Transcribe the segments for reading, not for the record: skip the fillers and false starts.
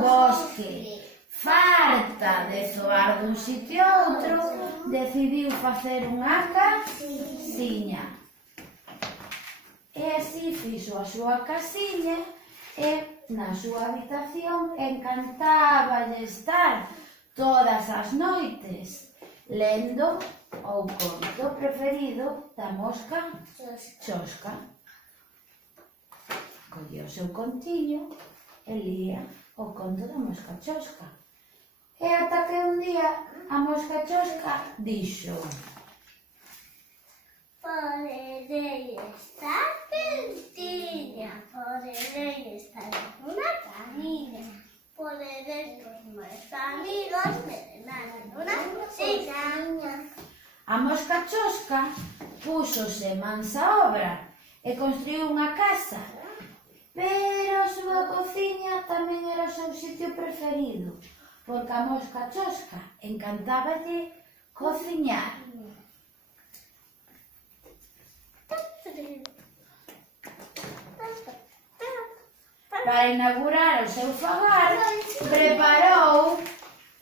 Bosque, farta de zoar dun sitio a outro, decidiu facer unha casiña. E así fixo a súa casiña e na súa habitación encantáballe estar todas as noites lendo o conto preferido da mosca chosca. Collía o seu contiño e lía o conto da mosca chosca. E ata que un día a mosca chosca dixo: poderei estar quentinha, poderei estar nunha camiña, poderei cos meus amigos merendar nunha cizaña. A mosca chosca púxose mans á obra e construiu unha casa, pero a súa cociña tamén era o seu sitio preferido, porque a mosca chosca encantáballe cociñar. Para inaugurar o seu fogar, preparou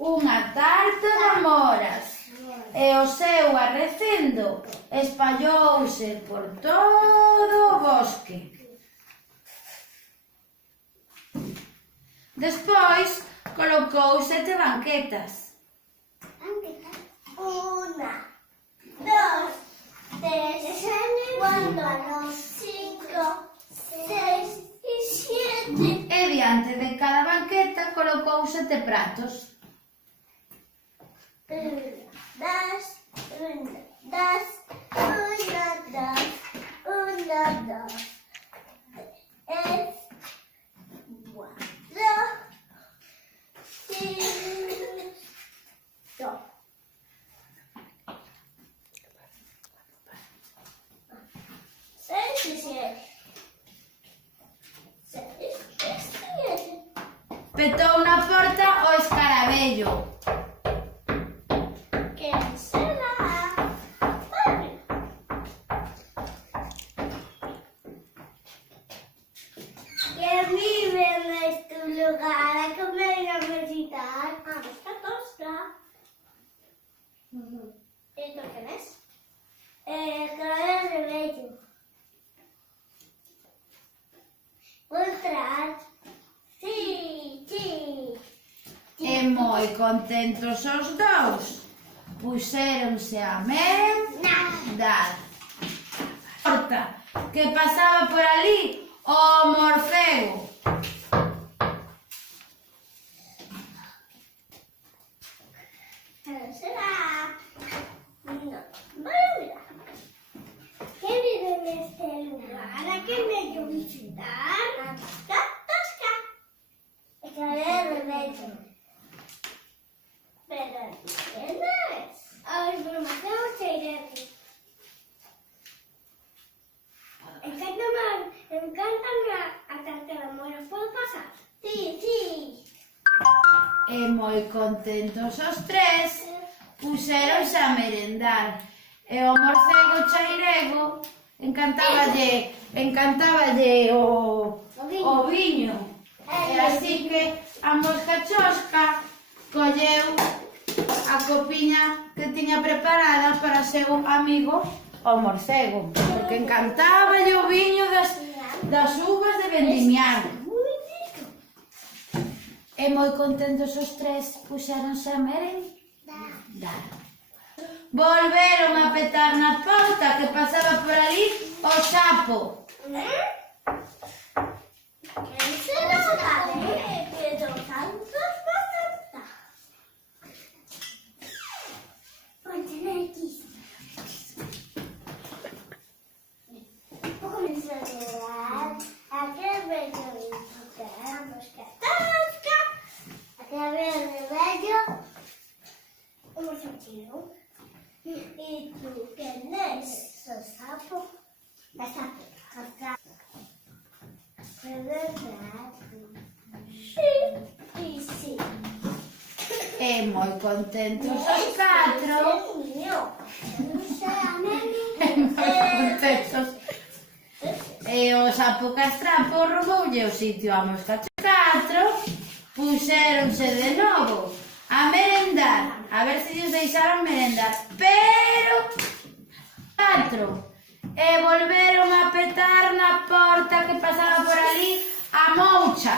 unha tarta de amoras e o seu arrecendo espallouse por todo o bosque. Despois, colocou 7 banquetas. Una, dos, tres, cuatro, cinco, seis y siete. E diante de cada banqueta colocou 7 pratos. Petou na porta o escarabello. ¿Quién será? ¿Quién vive en este lugar? ¿A qué me voy a visitar? A Mosca Chosca. ¿Y tú quién es? Cabello de bello. ¿Puedo entrar? Sí, sí. E moi contentos os dous, puxéronse a merendar. Porta, que pasaba por ali o morcego. ¿Quién será? No, voy a mirar. ¿Quién vive en este lugar? ¿A quién me voy a visitar? A Mosca Chosca. El cabello de bello. Pero ¿quién es? Ay, pero me tengo que ir aquí. Encántame a tarta de amoras. ¿Puedo pasar? Sí, sí. E moi contentos os tres, puxéronse a merendar. E o morcego chairego encantáballe o viño. E así que a mosca chosca colleu a copiña que tiña preparada para o seu amigo o morcego, porque encantáballe o viño das uvas de vendimiar. E moi contentos os tres puxéronse a merendar. Volveron a petar na porta que pasaba por ali o sapo. ¿Quién será? Pedro Santos Batata. Ponte aquí. Vamos a mirar. ¿A qué bello visitar? Mosca Chosca. ¿A qué bello bello? Un sentido. ¿Y tú quién es? ¿Sos sapo? La sapo. ¿De verdad? Sí, y sí. E moi contentos os catro. Contentos. E o sapo castrapo rouboulle o sitio a mosca chosca. Catro puxéronse de novo a merendar, a ver se lles deixaron merendar, pero 4, e volveron a petar na porta que pasaba por ali a moucha.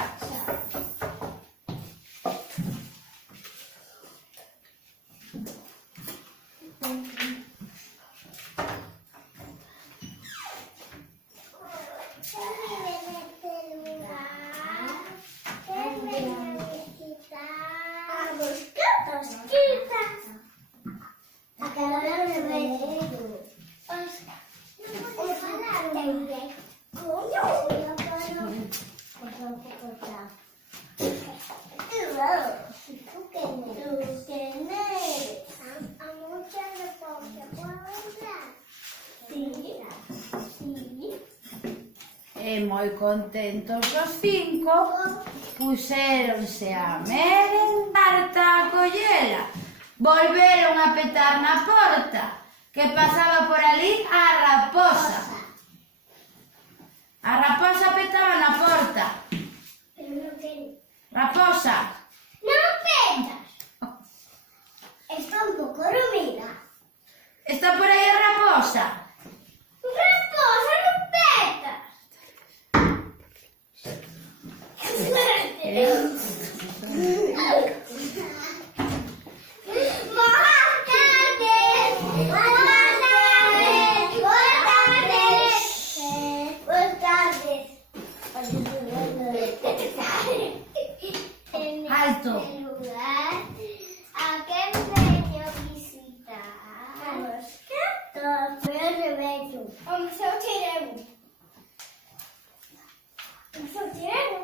E moi contentos os 5, puxéronse a merendar a collela. Volveron a petar na porta, que pasaba por ali a raposa. A raposa petaba na porta. Raposa. Non petas. Está un pouco dormida. Está por aí a raposa. Raposa, non petas. Alto. Lugar a quen veño visitar. Os gatos. Pero rebeño. O seu tirego. O seu tirego.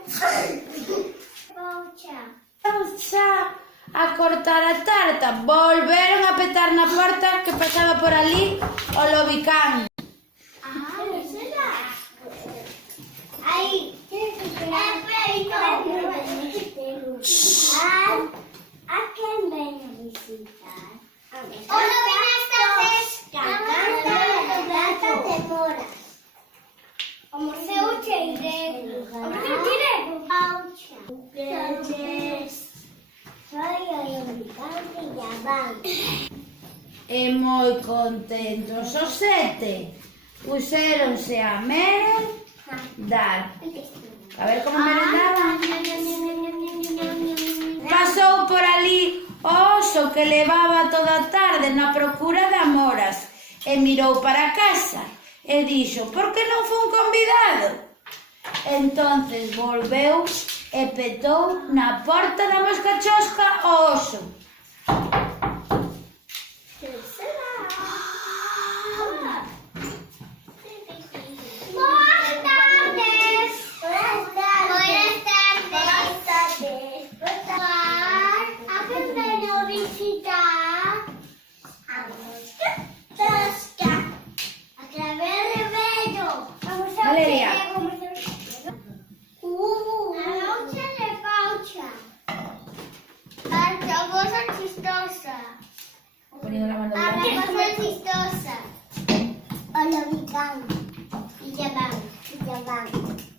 Poucha. Xa a cortar a tarta, volveron a petar na porta que pasaba por ali o lobicán. Aí, a quen veño visitar? O lobicán está fresca. Canta demora. O seu tirego. O seu tirego. Poucha. Soy o lobicán de Yabán. E moi contentos os 7, puxéronse a merendar. A ver como merendaban. Pasou por ali o oso que levaba toda a tarde na procura de amoras e mirou para casa e dixo: por que non fun convidado? Entonces volveu e petou na porta da moscachosca o oso. Valeria. Poniendo la mano Hola, mi pan. Y ya van.